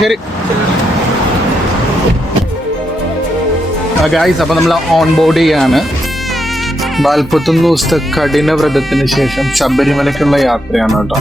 ശരി ഗായ്സ്, അപ്പൊ നമ്മൾ ഓൺ ബോർഡ് ചെയ്യാണ്. 41 ദിവസത്തെ കഠിന വ്രതത്തിന് ശേഷം ശബരിമലയ്ക്കുള്ള യാത്രയാണ് കേട്ടോ.